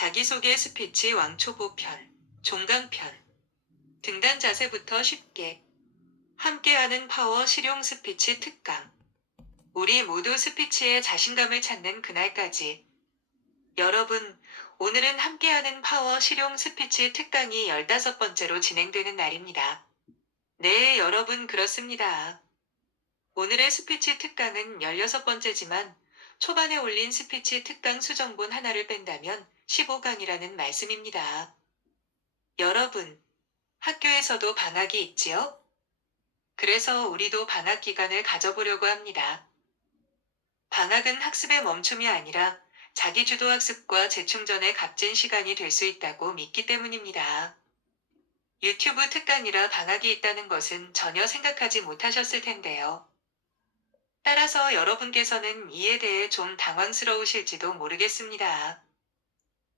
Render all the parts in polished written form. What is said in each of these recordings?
자기소개 스피치 왕초보편, 종강편, 등단 자세부터 쉽게 함께하는 파워 실용 스피치 특강. 우리 모두 스피치에 자신감을 찾는 그날까지. 여러분, 오늘은 함께하는 파워 실용 스피치 특강이 15번째로 진행되는 날입니다. 네, 여러분 그렇습니다. 오늘의 스피치 특강은 16번째지만 초반에 올린 스피치 특강 수정본 하나를 뺀다면 15강이라는 말씀입니다. 여러분, 학교에서도 방학이 있지요? 그래서 우리도 방학 기간을 가져보려고 합니다. 방학은 학습의 멈춤이 아니라 자기주도 학습과 재충전의 값진 시간이 될 수 있다고 믿기 때문입니다. 유튜브 특강이라 방학이 있다는 것은 전혀 생각하지 못하셨을 텐데요. 따라서 여러분께서는 이에 대해 좀 당황스러우실지도 모르겠습니다.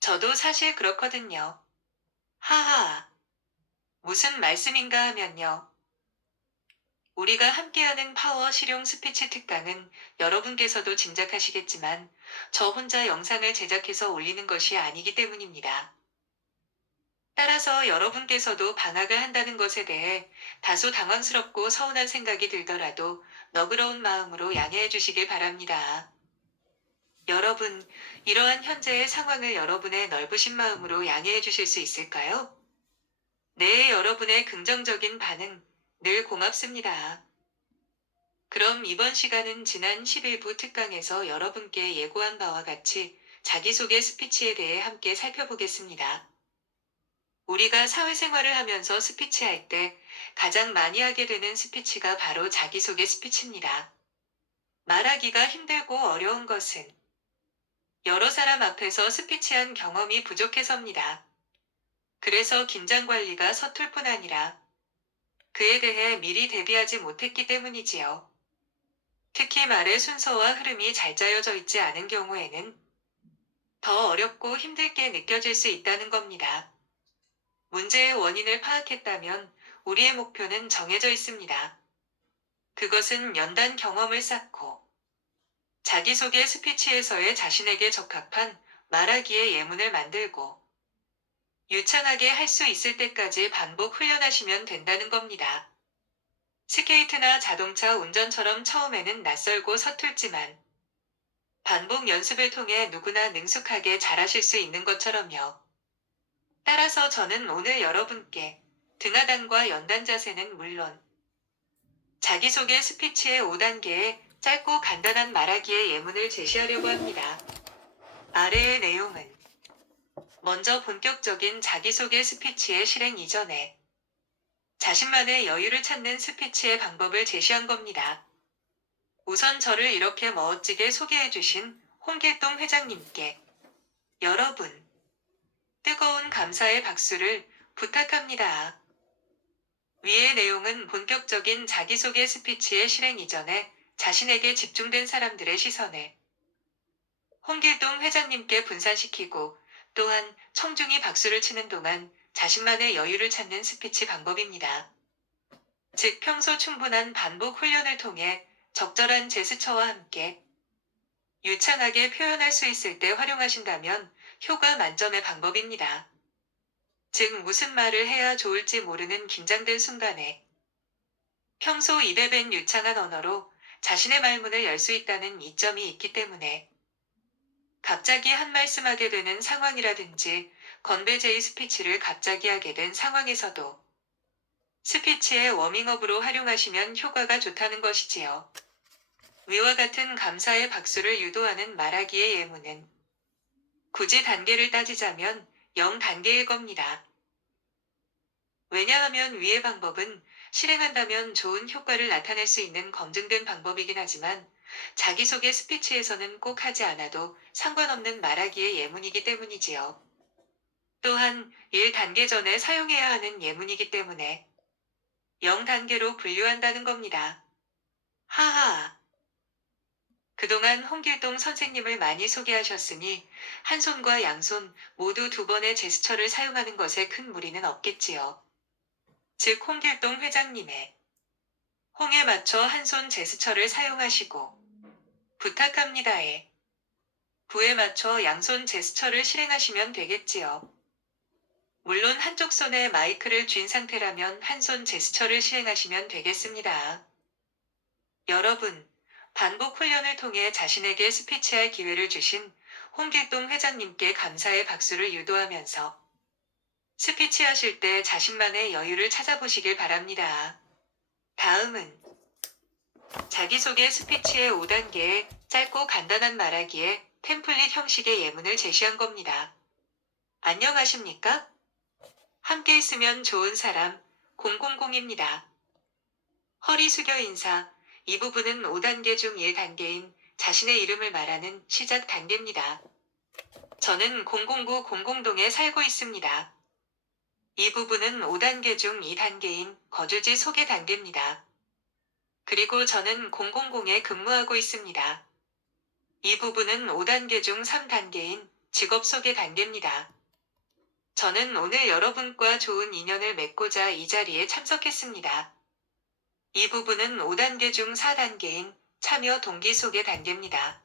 저도 사실 그렇거든요. 하하. 무슨 말씀인가 하면요. 우리가 함께하는 파워 실용 스피치 특강은 여러분께서도 짐작하시겠지만 저 혼자 영상을 제작해서 올리는 것이 아니기 때문입니다. 따라서 여러분께서도 방학을 한다는 것에 대해 다소 당황스럽고 서운한 생각이 들더라도 너그러운 마음으로 양해해 주시길 바랍니다. 여러분, 이러한 현재의 상황을 여러분의 넓으신 마음으로 양해해 주실 수 있을까요? 네, 여러분의 긍정적인 반응 늘 고맙습니다. 그럼 이번 시간은 지난 11부 특강에서 여러분께 예고한 바와 같이 자기소개 스피치에 대해 함께 살펴보겠습니다. 우리가 사회생활을 하면서 스피치할 때 가장 많이 하게 되는 스피치가 바로 자기소개 스피치입니다. 말하기가 힘들고 어려운 것은 여러 사람 앞에서 스피치한 경험이 부족해서입니다. 그래서 긴장 관리가 서툴 뿐 아니라 그에 대해 미리 대비하지 못했기 때문이지요. 특히 말의 순서와 흐름이 잘 짜여져 있지 않은 경우에는 더 어렵고 힘들게 느껴질 수 있다는 겁니다. 문제의 원인을 파악했다면 우리의 목표는 정해져 있습니다. 그것은 연단 경험을 쌓고 자기소개 스피치에서의 자신에게 적합한 말하기의 예문을 만들고 유창하게 할 수 있을 때까지 반복 훈련하시면 된다는 겁니다. 스케이트나 자동차 운전처럼 처음에는 낯설고 서툴지만 반복 연습을 통해 누구나 능숙하게 잘하실 수 있는 것처럼요. 따라서 저는 오늘 여러분께 등하단과 연단 자세는 물론 자기소개 스피치의 5단계의 짧고 간단한 말하기의 예문을 제시하려고 합니다. 아래의 내용은 먼저 본격적인 자기소개 스피치의 실행 이전에 자신만의 여유를 찾는 스피치의 방법을 제시한 겁니다. 우선 저를 이렇게 멋지게 소개해주신 홍길동 회장님께 여러분, 뜨거운 감사의 박수를 부탁합니다. 위의 내용은 본격적인 자기소개 스피치의 실행 이전에 자신에게 집중된 사람들의 시선을 홍길동 회장님께 분산시키고 또한 청중이 박수를 치는 동안 자신만의 여유를 찾는 스피치 방법입니다. 즉 평소 충분한 반복 훈련을 통해 적절한 제스처와 함께 유창하게 표현할 수 있을 때 활용하신다면 효과 만점의 방법입니다. 즉 무슨 말을 해야 좋을지 모르는 긴장된 순간에 평소 입에 밴 유창한 언어로 자신의 말문을 열 수 있다는 이점이 있기 때문에 갑자기 한 말씀 하게 되는 상황이라든지 건배 제의 스피치를 갑자기 하게 된 상황에서도 스피치의 워밍업으로 활용하시면 효과가 좋다는 것이지요. 위와 같은 감사의 박수를 유도하는 말하기의 예문은 굳이 단계를 따지자면 0단계일 겁니다. 왜냐하면 위의 방법은 실행한다면 좋은 효과를 나타낼 수 있는 검증된 방법이긴 하지만 자기소개 스피치에서는 꼭 하지 않아도 상관없는 말하기의 예문이기 때문이지요. 또한 1단계 전에 사용해야 하는 예문이기 때문에 0단계로 분류한다는 겁니다. 하하. 그동안 홍길동 선생님을 많이 소개하셨으니 한 손과 양손 모두 2번의 제스처를 사용하는 것에 큰 무리는 없겠지요. 즉 홍길동 회장님의 홍에 맞춰 한 손 제스처를 사용하시고 부탁합니다에 부에 맞춰 양손 제스처를 실행하시면 되겠지요. 물론 한쪽 손에 마이크를 쥔 상태라면 한 손 제스처를 시행하시면 되겠습니다. 여러분, 반복 훈련을 통해 자신에게 스피치할 기회를 주신 홍길동 회장님께 감사의 박수를 유도하면서 스피치 하실 때 자신만의 여유를 찾아보시길 바랍니다. 다음은 자기소개 스피치의 5단계에 짧고 간단한 말하기에 템플릿 형식의 예문을 제시한 겁니다. 안녕하십니까? 함께 있으면 좋은 사람 000입니다. 허리 숙여 인사. 이 부분은 5단계 중 1단계인 자신의 이름을 말하는 시작 단계입니다. 저는 00900동에 살고 있습니다. 이 부분은 5단계 중 2단계인 거주지 소개 단계입니다. 그리고 저는 000에 근무하고 있습니다. 이 부분은 5단계 중 3단계인 직업 소개 단계입니다. 저는 오늘 여러분과 좋은 인연을 맺고자 이 자리에 참석했습니다. 이 부분은 5단계 중 4단계인 참여 동기 소개 단계입니다.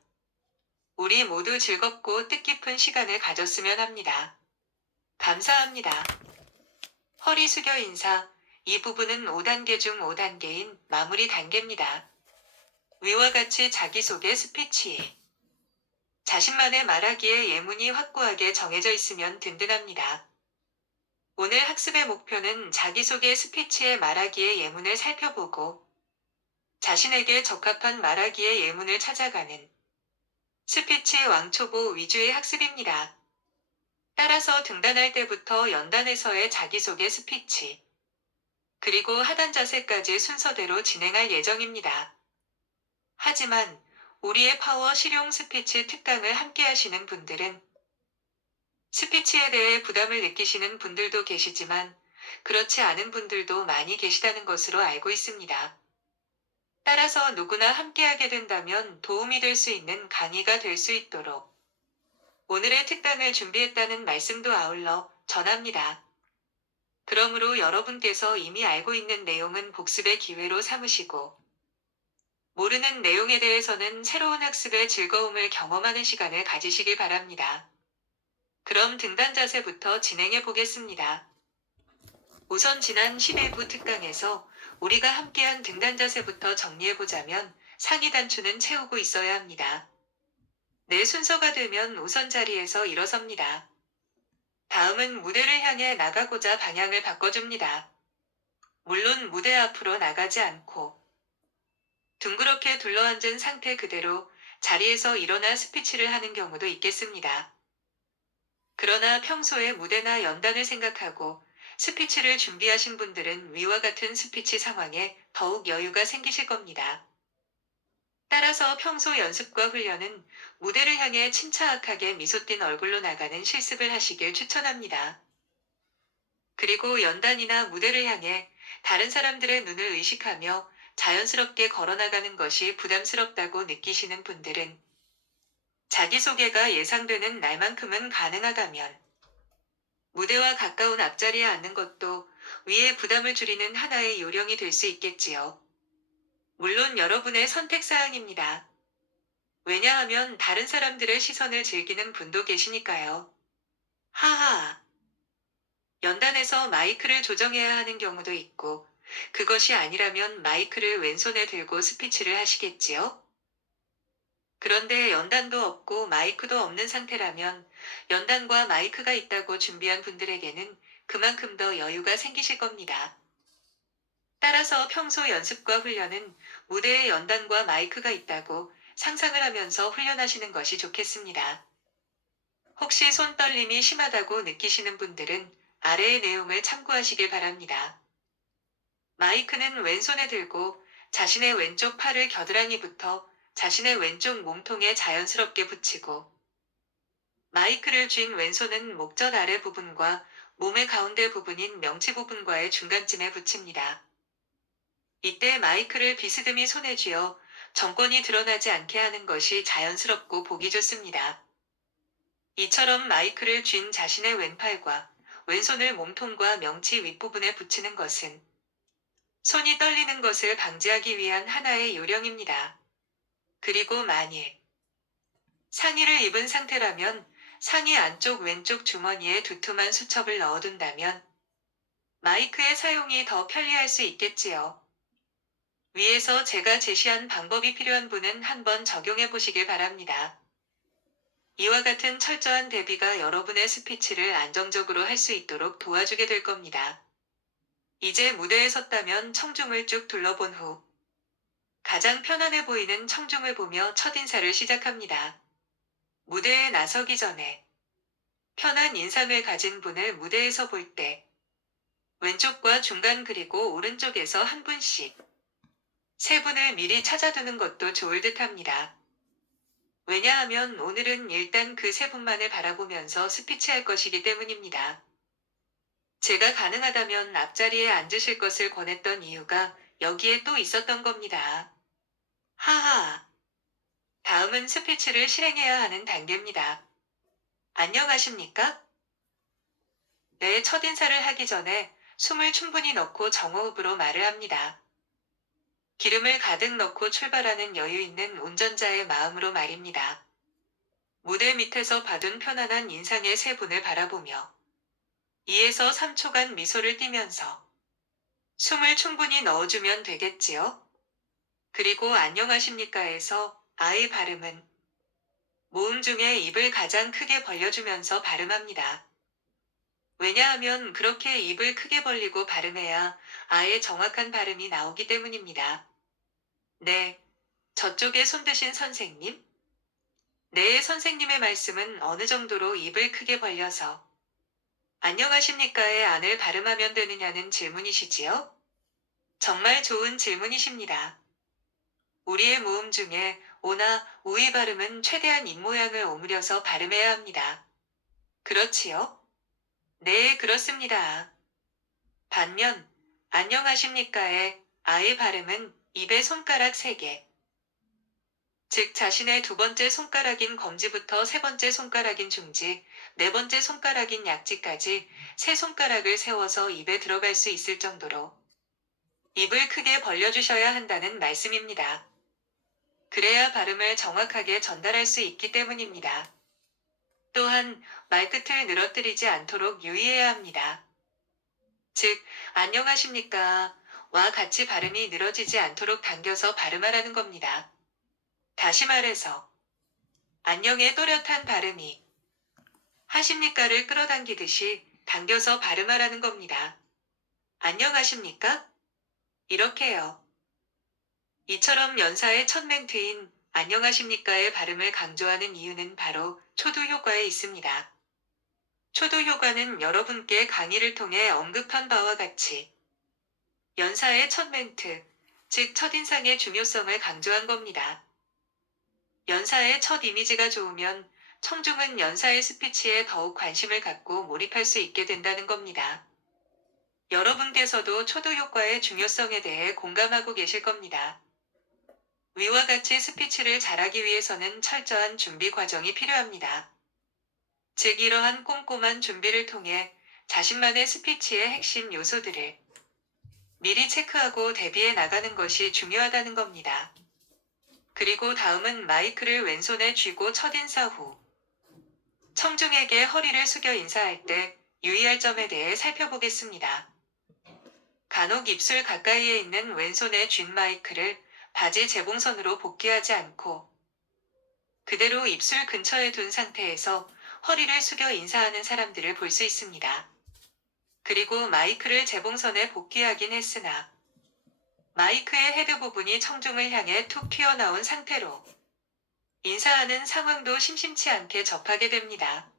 우리 모두 즐겁고 뜻깊은 시간을 가졌으면 합니다. 감사합니다. 허리 숙여 인사. 이 부분은 5단계 중 5단계인 마무리 단계입니다. 위와 같이 자기소개 스피치. 자신만의 말하기에 예문이 확고하게 정해져 있으면 든든합니다. 오늘 학습의 목표는 자기소개 스피치의 말하기의 예문을 살펴보고 자신에게 적합한 말하기의 예문을 찾아가는 스피치 왕초보 위주의 학습입니다. 따라서 등단할 때부터 연단에서의 자기소개 스피치, 그리고 하단 자세까지 순서대로 진행할 예정입니다. 하지만 우리의 파워 실용 스피치 특강을 함께 하시는 분들은 스피치에 대해 부담을 느끼시는 분들도 계시지만 그렇지 않은 분들도 많이 계시다는 것으로 알고 있습니다. 따라서 누구나 함께하게 된다면 도움이 될 수 있는 강의가 될 수 있도록 오늘의 특강을 준비했다는 말씀도 아울러 전합니다. 그러므로 여러분께서 이미 알고 있는 내용은 복습의 기회로 삼으시고 모르는 내용에 대해서는 새로운 학습의 즐거움을 경험하는 시간을 가지시길 바랍니다. 그럼 등단 자세부터 진행해 보겠습니다. 우선 지난 11부 특강에서 우리가 함께한 등단 자세부터 정리해보자면 상의 단추는 채우고 있어야 합니다. 내 순서가 되면 우선 자리에서 일어섭니다. 다음은 무대를 향해 나가고자 방향을 바꿔줍니다. 물론 무대 앞으로 나가지 않고 둥그렇게 둘러앉은 상태 그대로 자리에서 일어나 스피치를 하는 경우도 있겠습니다. 그러나 평소에 무대나 연단을 생각하고 스피치를 준비하신 분들은 위와 같은 스피치 상황에 더욱 여유가 생기실 겁니다. 따라서 평소 연습과 훈련은 무대를 향해 침착하게 미소 띤 얼굴로 나가는 실습을 하시길 추천합니다. 그리고 연단이나 무대를 향해 다른 사람들의 눈을 의식하며 자연스럽게 걸어나가는 것이 부담스럽다고 느끼시는 분들은 자기소개가 예상되는 날만큼은 가능하다면 무대와 가까운 앞자리에 앉는 것도 위의 부담을 줄이는 하나의 요령이 될 수 있겠지요. 물론 여러분의 선택사항입니다. 왜냐하면 다른 사람들의 시선을 즐기는 분도 계시니까요. 하하. 연단에서 마이크를 조정해야 하는 경우도 있고, 그것이 아니라면 마이크를 왼손에 들고 스피치를 하시겠지요? 그런데 연단도 없고 마이크도 없는 상태라면 연단과 마이크가 있다고 준비한 분들에게는 그만큼 더 여유가 생기실 겁니다. 따라서 평소 연습과 훈련은 무대에 연단과 마이크가 있다고 상상을 하면서 훈련하시는 것이 좋겠습니다. 혹시 손 떨림이 심하다고 느끼시는 분들은 아래의 내용을 참고하시길 바랍니다. 마이크는 왼손에 들고 자신의 왼쪽 팔을 겨드랑이부터 자신의 왼쪽 몸통에 자연스럽게 붙이고 마이크를 쥔 왼손은 목젖 아래 부분과 몸의 가운데 부분인 명치 부분과의 중간쯤에 붙입니다. 이때 마이크를 비스듬히 손에 쥐어 정권이 드러나지 않게 하는 것이 자연스럽고 보기 좋습니다. 이처럼 마이크를 쥔 자신의 왼팔과 왼손을 몸통과 명치 윗부분에 붙이는 것은 손이 떨리는 것을 방지하기 위한 하나의 요령입니다. 그리고 만일 상의를 입은 상태라면 상의 안쪽 왼쪽 주머니에 두툼한 수첩을 넣어둔다면 마이크의 사용이 더 편리할 수 있겠지요. 위에서 제가 제시한 방법이 필요한 분은 한번 적용해 보시길 바랍니다. 이와 같은 철저한 대비가 여러분의 스피치를 안정적으로 할 수 있도록 도와주게 될 겁니다. 이제 무대에 섰다면 청중을 쭉 둘러본 후 가장 편안해 보이는 청중을 보며 첫인사를 시작합니다. 무대에 나서기 전에 편한 인상을 가진 분을 무대에서 볼 때 왼쪽과 중간 그리고 오른쪽에서 한 분씩 세 분을 미리 찾아두는 것도 좋을 듯 합니다. 왜냐하면 오늘은 일단 그 세 분만을 바라보면서 스피치할 것이기 때문입니다. 제가 가능하다면 앞자리에 앉으실 것을 권했던 이유가 여기에 또 있었던 겁니다. 하하. 다음은 스피치를 실행해야 하는 단계입니다. 안녕하십니까? 네, 첫인사를 하기 전에 숨을 충분히 넣고 정호흡으로 말을 합니다. 기름을 가득 넣고 출발하는 여유 있는 운전자의 마음으로 말입니다. 무대 밑에서 봐둔 편안한 인상의 세 분을 바라보며 2에서 3초간 미소를 띠면서 숨을 충분히 넣어주면 되겠지요? 그리고 안녕하십니까에서 아의 발음은 모음 중에 입을 가장 크게 벌려주면서 발음합니다. 왜냐하면 그렇게 입을 크게 벌리고 발음해야 아의 정확한 발음이 나오기 때문입니다. 네, 저쪽에 손 드신 선생님? 네, 선생님의 말씀은 어느 정도로 입을 크게 벌려서 안녕하십니까의 안을 발음하면 되느냐는 질문이시지요? 정말 좋은 질문이십니다. 우리의 모음 중에 오나 우의 발음은 최대한 입모양을 오므려서 발음해야 합니다. 그렇지요? 네, 그렇습니다. 반면 안녕하십니까의 아의 발음은 입에 손가락 3개, 즉 자신의 두 번째 손가락인 검지부터 세 번째 손가락인 중지, 네 번째 손가락인 약지까지 세 손가락을 세워서 입에 들어갈 수 있을 정도로 입을 크게 벌려주셔야 한다는 말씀입니다. 그래야 발음을 정확하게 전달할 수 있기 때문입니다. 또한 말끝을 늘어뜨리지 않도록 유의해야 합니다. 즉, 안녕하십니까 와 같이 발음이 늘어지지 않도록 당겨서 발음하라는 겁니다. 다시 말해서 안녕의 또렷한 발음이 하십니까를 끌어당기듯이 당겨서 발음하라는 겁니다. 안녕하십니까? 이렇게요. 이처럼 연사의 첫 멘트인 안녕하십니까의 발음을 강조하는 이유는 바로 초두 효과에 있습니다. 초두 효과는 여러분께 강의를 통해 언급한 바와 같이 연사의 첫 멘트, 즉 첫인상의 중요성을 강조한 겁니다. 연사의 첫 이미지가 좋으면 청중은 연사의 스피치에 더욱 관심을 갖고 몰입할 수 있게 된다는 겁니다. 여러분께서도 초두 효과의 중요성에 대해 공감하고 계실 겁니다. 위와 같이 스피치를 잘하기 위해서는 철저한 준비 과정이 필요합니다. 즉 이러한 꼼꼼한 준비를 통해 자신만의 스피치의 핵심 요소들을 미리 체크하고 대비해 나가는 것이 중요하다는 겁니다. 그리고 다음은 마이크를 왼손에 쥐고 첫인사 후 청중에게 허리를 숙여 인사할 때 유의할 점에 대해 살펴보겠습니다. 간혹 입술 가까이에 있는 왼손에 쥔 마이크를 바지 재봉선으로 복귀하지 않고 그대로 입술 근처에 둔 상태에서 허리를 숙여 인사하는 사람들을 볼 수 있습니다. 그리고 마이크를 재봉선에 복귀하긴 했으나 마이크의 헤드 부분이 청중을 향해 툭 튀어나온 상태로 인사하는 상황도 심심치 않게 접하게 됩니다.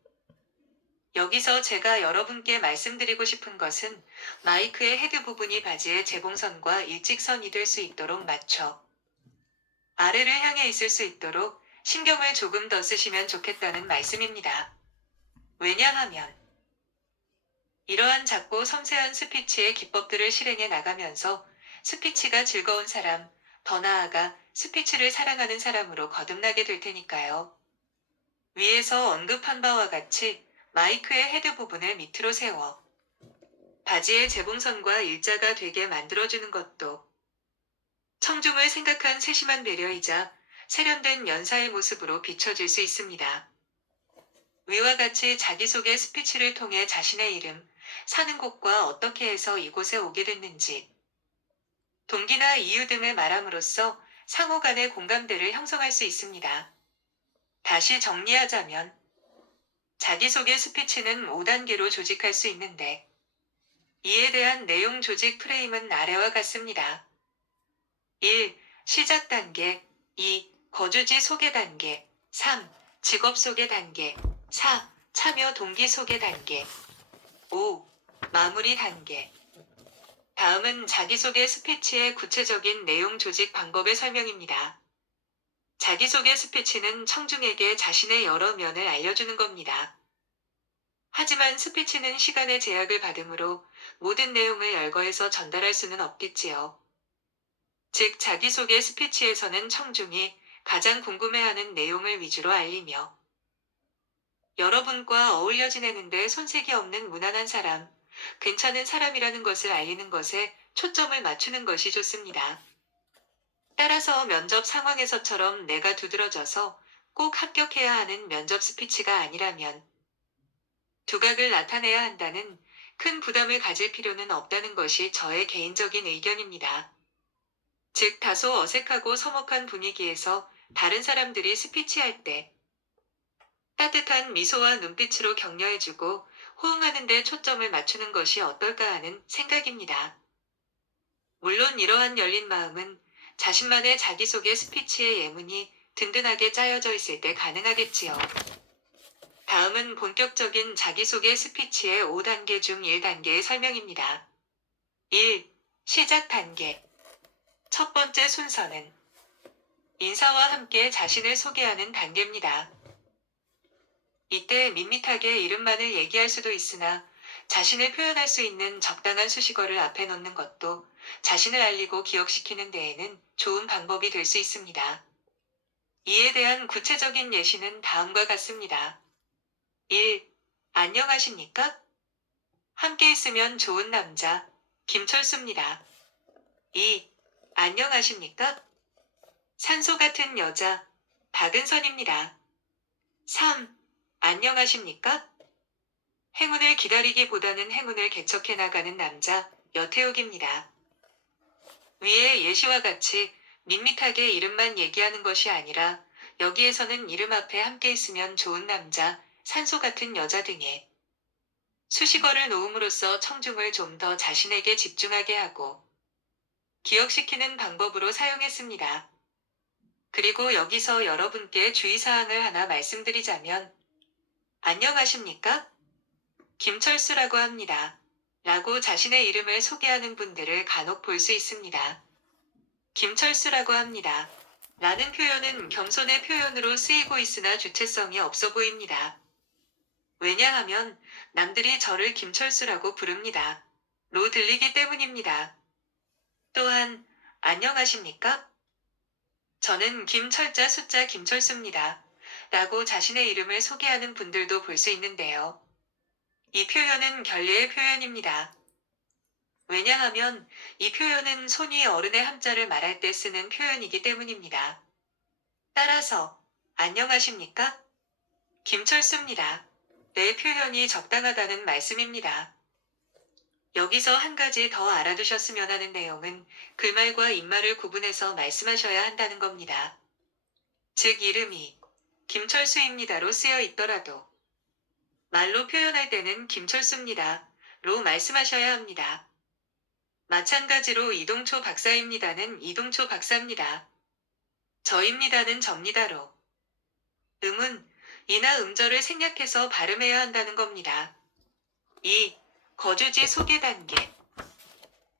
여기서 제가 여러분께 말씀드리고 싶은 것은 마이크의 헤드 부분이 바지의 재봉선과 일직선이 될 수 있도록 맞춰 아래를 향해 있을 수 있도록 신경을 조금 더 쓰시면 좋겠다는 말씀입니다. 왜냐하면 이러한 작고 섬세한 스피치의 기법들을 실행해 나가면서 스피치가 즐거운 사람, 더 나아가 스피치를 사랑하는 사람으로 거듭나게 될 테니까요. 위에서 언급한 바와 같이 마이크의 헤드 부분을 밑으로 세워 바지의 재봉선과 일자가 되게 만들어주는 것도 청중을 생각한 세심한 배려이자 세련된 연사의 모습으로 비춰질 수 있습니다. 위와 같이 자기소개 스피치를 통해 자신의 이름, 사는 곳과 어떻게 해서 이곳에 오게 됐는지, 동기나 이유 등을 말함으로써 상호 간의 공감대를 형성할 수 있습니다. 다시 정리하자면, 자기소개 스피치는 5단계로 조직할 수 있는데, 이에 대한 내용 조직 프레임은 아래와 같습니다. 1. 시작 단계. 2. 거주지 소개 단계. 3. 직업 소개 단계. 4. 참여 동기 소개 단계. 5. 마무리 단계. 다음은 자기소개 스피치의 구체적인 내용 조직 방법의 설명입니다. 자기소개 스피치는 청중에게 자신의 여러 면을 알려주는 겁니다. 하지만 스피치는 시간의 제약을 받으므로 모든 내용을 열거해서 전달할 수는 없겠지요. 즉, 자기소개 스피치에서는 청중이 가장 궁금해하는 내용을 위주로 알리며 여러분과 어울려 지내는데 손색이 없는 무난한 사람, 괜찮은 사람이라는 것을 알리는 것에 초점을 맞추는 것이 좋습니다. 따라서 면접 상황에서처럼 내가 두드러져서 꼭 합격해야 하는 면접 스피치가 아니라면 두각을 나타내야 한다는 큰 부담을 가질 필요는 없다는 것이 저의 개인적인 의견입니다. 즉, 다소 어색하고 서먹한 분위기에서 다른 사람들이 스피치할 때 따뜻한 미소와 눈빛으로 격려해주고 호응하는 데 초점을 맞추는 것이 어떨까 하는 생각입니다. 물론 이러한 열린 마음은 자신만의 자기소개 스피치의 예문이 든든하게 짜여져 있을 때 가능하겠지요. 다음은 본격적인 자기소개 스피치의 5단계 중 1단계의 설명입니다. 1. 시작 단계. 첫 번째 순서는 인사와 함께 자신을 소개하는 단계입니다. 이때 밋밋하게 이름만을 얘기할 수도 있으나 자신을 표현할 수 있는 적당한 수식어를 앞에 놓는 것도 자신을 알리고 기억시키는 데에는 좋은 방법이 될 수 있습니다. 이에 대한 구체적인 예시는 다음과 같습니다. 1. 안녕하십니까? 함께 있으면 좋은 남자, 김철수입니다. 2. 안녕하십니까? 산소 같은 여자, 박은선입니다. 3. 안녕하십니까? 행운을 기다리기보다는 행운을 개척해 나가는 남자, 여태욱입니다. 위의 예시와 같이 밋밋하게 이름만 얘기하는 것이 아니라 여기에서는 이름 앞에 함께 있으면 좋은 남자, 산소 같은 여자 등의 수식어를 놓음으로써 청중을 좀 더 자신에게 집중하게 하고 기억시키는 방법으로 사용했습니다. 그리고 여기서 여러분께 주의사항을 하나 말씀드리자면, 안녕하십니까? 김철수라고 합니다. 라고 자신의 이름을 소개하는 분들을 간혹 볼 수 있습니다. 김철수라고 합니다. 라는 표현은 겸손의 표현으로 쓰이고 있으나 주체성이 없어 보입니다. 왜냐하면 남들이 저를 김철수라고 부릅니다. 로 들리기 때문입니다. 또한, 안녕하십니까? 저는 김철자 숫자 김철수입니다. 라고 자신의 이름을 소개하는 분들도 볼 수 있는데요. 이 표현은 결례의 표현입니다. 왜냐하면 이 표현은 손위 어른의 함자를 말할 때 쓰는 표현이기 때문입니다. 따라서, 안녕하십니까? 김철수입니다. 내 표현이 적당하다는 말씀입니다. 여기서 한 가지 더 알아두셨으면 하는 내용은 글말과 입말을 구분해서 말씀하셔야 한다는 겁니다. 즉, 이름이 김철수입니다로 쓰여 있더라도 말로 표현할 때는 김철수입니다. 로 말씀하셔야 합니다. 마찬가지로 이동초 박사입니다는 이동초 박사입니다. 저입니다는 접니다로 음은 이나 음절을 생략해서 발음해야 한다는 겁니다. 2. 거주지 소개 단계.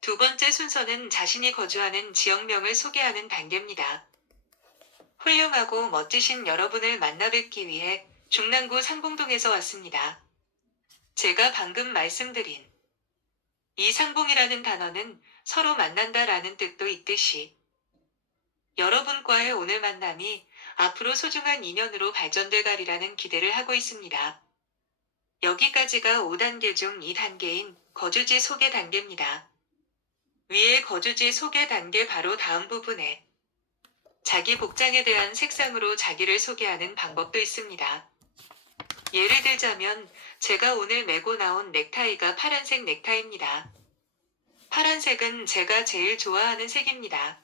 두 번째 순서는 자신이 거주하는 지역명을 소개하는 단계입니다. 훌륭하고 멋지신 여러분을 만나 뵙기 위해 중랑구 상봉동에서 왔습니다. 제가 방금 말씀드린 이 상봉이라는 단어는 서로 만난다라는 뜻도 있듯이 여러분과의 오늘 만남이 앞으로 소중한 인연으로 발전될 가리라는 기대를 하고 있습니다. 여기까지가 5단계 중 2단계인 거주지 소개 단계입니다. 위의 거주지 소개 단계 바로 다음 부분에 자기 복장에 대한 색상으로 자기를 소개하는 방법도 있습니다. 예를 들자면 제가 오늘 메고 나온 넥타이가 파란색 넥타이입니다. 파란색은 제가 제일 좋아하는 색입니다.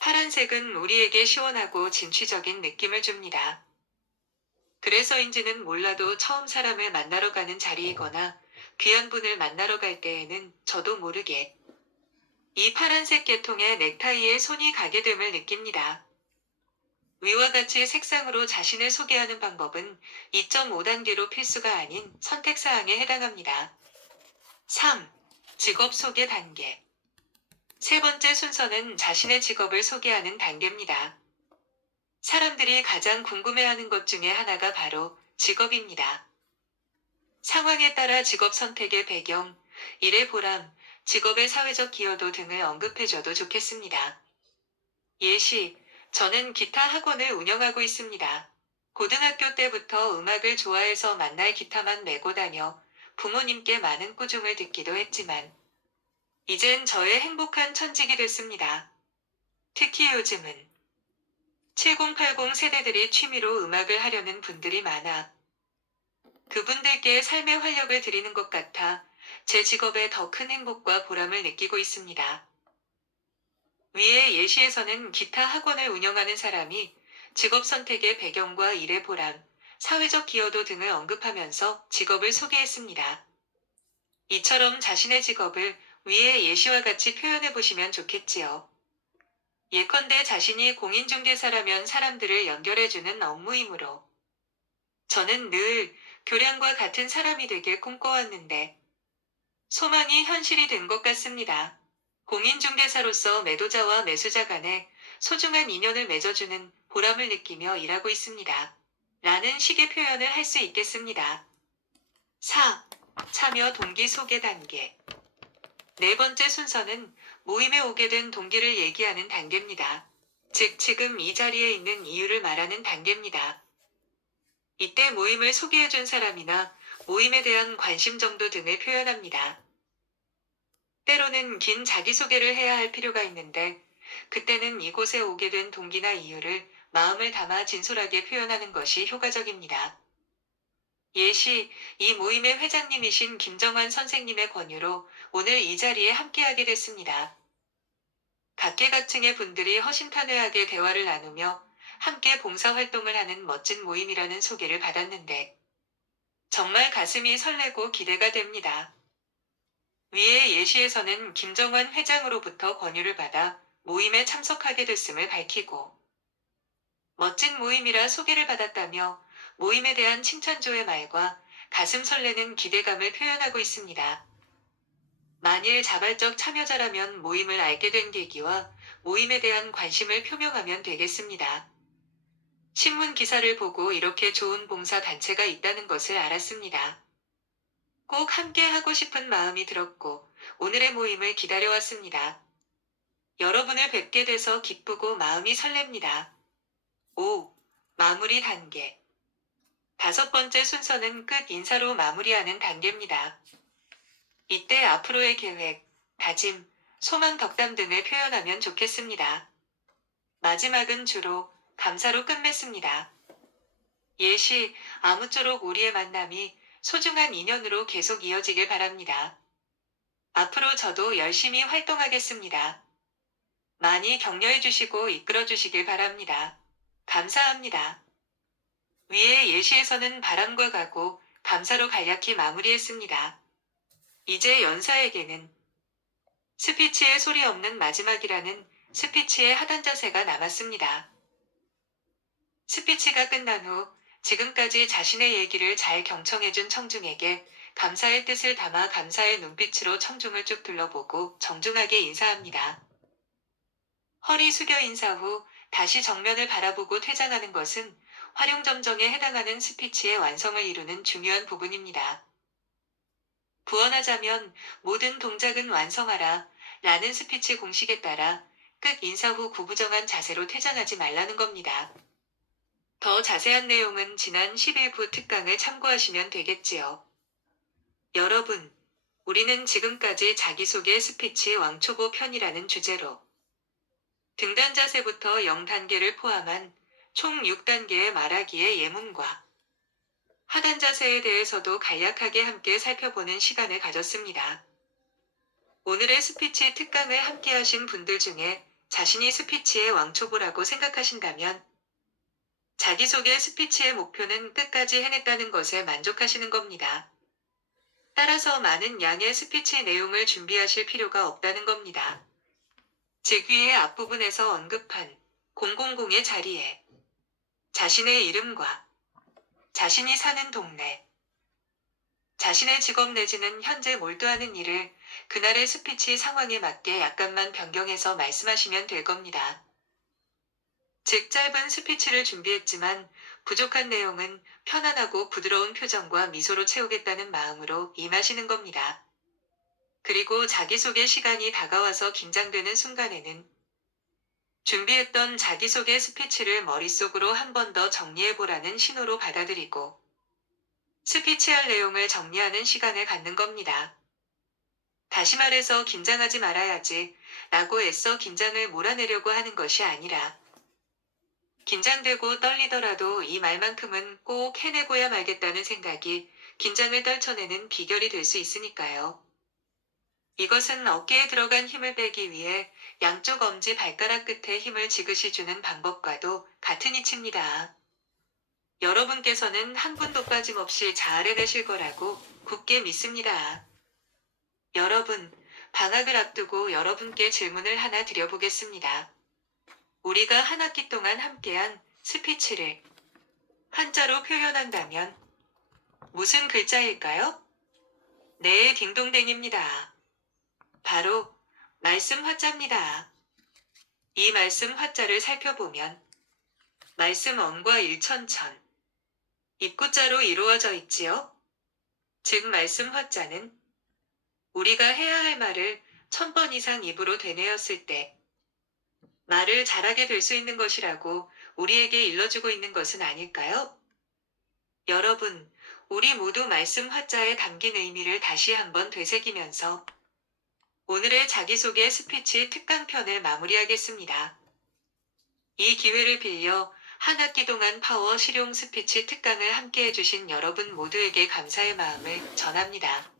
파란색은 우리에게 시원하고 진취적인 느낌을 줍니다. 그래서인지는 몰라도 처음 사람을 만나러 가는 자리이거나 귀한 분을 만나러 갈 때에는 저도 모르게 이 파란색 계통의 넥타이에 손이 가게 됨을 느낍니다. 위와 같이 색상으로 자신을 소개하는 방법은 2.5단계로 필수가 아닌 선택사항에 해당합니다. 3. 직업 소개 단계. 세 번째 순서는 자신의 직업을 소개하는 단계입니다. 사람들이 가장 궁금해하는 것 중에 하나가 바로 직업입니다. 상황에 따라 직업 선택의 배경, 일의 보람, 직업의 사회적 기여도 등을 언급해줘도 좋겠습니다. 예시, 저는 기타 학원을 운영하고 있습니다. 고등학교 때부터 음악을 좋아해서 만날 기타만 메고 다녀 부모님께 많은 꾸중을 듣기도 했지만 이젠 저의 행복한 천직이 됐습니다. 특히 요즘은 7080 세대들이 취미로 음악을 하려는 분들이 많아 그분들께 삶의 활력을 드리는 것 같아 제 직업에 더 큰 행복과 보람을 느끼고 있습니다. 위의 예시에서는 기타 학원을 운영하는 사람이 직업 선택의 배경과 일의 보람, 사회적 기여도 등을 언급하면서 직업을 소개했습니다. 이처럼 자신의 직업을 위의 예시와 같이 표현해 보시면 좋겠지요. 예컨대 자신이 공인중개사라면 사람들을 연결해주는 업무이므로 저는 늘 교량과 같은 사람이 되길 꿈꿔왔는데 소망이 현실이 된 것 같습니다. 공인중개사로서 매도자와 매수자 간에 소중한 인연을 맺어주는 보람을 느끼며 일하고 있습니다. 라는 식의 표현을 할 수 있겠습니다. 4. 참여 동기 소개 단계. 네 번째 순서는 모임에 오게 된 동기를 얘기하는 단계입니다. 즉, 지금 이 자리에 있는 이유를 말하는 단계입니다. 이때 모임을 소개해준 사람이나 모임에 대한 관심 정도 등을 표현합니다. 때로는 긴 자기소개를 해야 할 필요가 있는데 그때는 이곳에 오게 된 동기나 이유를 마음을 담아 진솔하게 표현하는 것이 효과적입니다. 예시, 이 모임의 회장님이신 김정환 선생님의 권유로 오늘 이 자리에 함께하게 됐습니다. 각계각층의 분들이 허심탄회하게 대화를 나누며 함께 봉사활동을 하는 멋진 모임이라는 소개를 받았는데 정말 가슴이 설레고 기대가 됩니다. 위의 예시에서는 김정환 회장으로부터 권유를 받아 모임에 참석하게 됐음을 밝히고 멋진 모임이라 소개를 받았다며 모임에 대한 칭찬조의 말과 가슴 설레는 기대감을 표현하고 있습니다. 만일 자발적 참여자라면 모임을 알게 된 계기와 모임에 대한 관심을 표명하면 되겠습니다. 신문 기사를 보고 이렇게 좋은 봉사 단체가 있다는 것을 알았습니다. 꼭 함께 하고 싶은 마음이 들었고 오늘의 모임을 기다려왔습니다. 여러분을 뵙게 돼서 기쁘고 마음이 설렙니다. 5. 마무리 단계. 다섯 번째 순서는 끝 인사로 마무리하는 단계입니다. 이때 앞으로의 계획, 다짐, 소망 덕담 등을 표현하면 좋겠습니다. 마지막은 주로 감사로 끝맺습니다. 예시, 아무쪼록 우리의 만남이 소중한 인연으로 계속 이어지길 바랍니다. 앞으로 저도 열심히 활동하겠습니다. 많이 격려해 주시고 이끌어 주시길 바랍니다. 감사합니다. 위의 예시에서는 바람과 가고 감사로 간략히 마무리했습니다. 이제 연사에게는 스피치의 소리 없는 마지막이라는 스피치의 하단 자세가 남았습니다. 스피치가 끝난 후 지금까지 자신의 얘기를 잘 경청해준 청중에게 감사의 뜻을 담아 감사의 눈빛으로 청중을 쭉 둘러보고 정중하게 인사합니다. 허리 숙여 인사 후 다시 정면을 바라보고 퇴장하는 것은 활용점정에 해당하는 스피치의 완성을 이루는 중요한 부분입니다. 부언하자면 모든 동작은 완성하라 라는 스피치 공식에 따라 끝 인사 후 구부정한 자세로 퇴장하지 말라는 겁니다. 더 자세한 내용은 지난 11부 특강을 참고하시면 되겠지요. 여러분, 우리는 지금까지 자기소개 스피치 왕초보 편이라는 주제로 등단 자세부터 0단계를 포함한 총 6단계의 말하기의 예문과 하단 자세에 대해서도 간략하게 함께 살펴보는 시간을 가졌습니다. 오늘의 스피치 특강을 함께 하신 분들 중에 자신이 스피치의 왕초보라고 생각하신다면 자기소개 스피치의 목표는 끝까지 해냈다는 것에 만족하시는 겁니다. 따라서 많은 양의 스피치 내용을 준비하실 필요가 없다는 겁니다. 즉 위의 앞부분에서 언급한 000의 자리에 자신의 이름과 자신이 사는 동네, 자신의 직업 내지는 현재 몰두하는 일을 그날의 스피치 상황에 맞게 약간만 변경해서 말씀하시면 될 겁니다. 즉 짧은 스피치를 준비했지만 부족한 내용은 편안하고 부드러운 표정과 미소로 채우겠다는 마음으로 임하시는 겁니다. 그리고 자기소개 시간이 다가와서 긴장되는 순간에는 준비했던 자기소개 스피치를 머릿속으로 한 번 더 정리해보라는 신호로 받아들이고 스피치할 내용을 정리하는 시간을 갖는 겁니다. 다시 말해서 긴장하지 말아야지 라고 애써 긴장을 몰아내려고 하는 것이 아니라 긴장되고 떨리더라도 이 말만큼은 꼭 해내고야 말겠다는 생각이 긴장을 떨쳐내는 비결이 될 수 있으니까요. 이것은 어깨에 들어간 힘을 빼기 위해 양쪽 엄지 발가락 끝에 힘을 지그시 주는 방법과도 같은 이치입니다. 여러분께서는 한 분도 빠짐없이 잘 해내실 거라고 굳게 믿습니다. 여러분, 방학을 앞두고 여러분께 질문을 하나 드려보겠습니다. 우리가 한 학기 동안 함께한 스피치를 한자로 표현한다면 무슨 글자일까요? 네, 딩동댕입니다. 바로 말씀 화자입니다. 이 말씀 화자를 살펴보면 말씀 언과 일천천, 입구자로 이루어져 있지요. 즉 말씀 화자는 우리가 해야 할 말을 1000번 이상 입으로 되뇌었을 때 말을 잘하게 될 수 있는 것이라고 우리에게 일러주고 있는 것은 아닐까요? 여러분, 우리 모두 말씀 화자에 담긴 의미를 다시 한번 되새기면서 오늘의 자기소개 스피치 특강편을 마무리하겠습니다. 이 기회를 빌려 한 학기 동안 파워 실용 스피치 특강을 함께 해주신 여러분 모두에게 감사의 마음을 전합니다.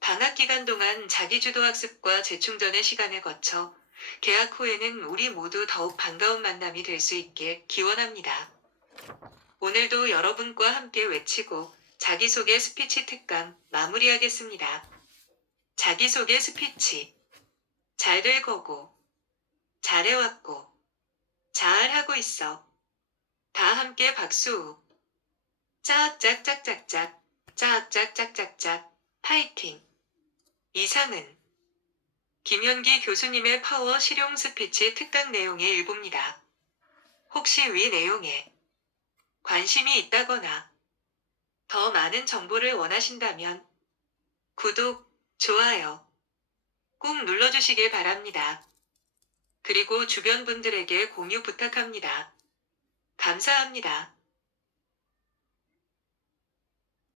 방학 기간 동안 자기주도 학습과 재충전의 시간을 거쳐 개학 후에는 우리 모두 더욱 반가운 만남이 될 수 있길 기원합니다. 오늘도 여러분과 함께 외치고 자기소개 스피치 특강 마무리하겠습니다. 자기소개 스피치. 잘 될 거고, 잘해왔고, 잘하고 있어. 다 함께 박수. 짝짝짝짝짝, 짝짝짝짝짝, 파이팅. 이상은 김현기 교수님의 파워 실용 스피치 특강 내용의 일부입니다. 혹시 위 내용에 관심이 있다거나 더 많은 정보를 원하신다면 구독, 좋아요 꼭 눌러주시길 바랍니다. 그리고 주변 분들에게 공유 부탁합니다. 감사합니다.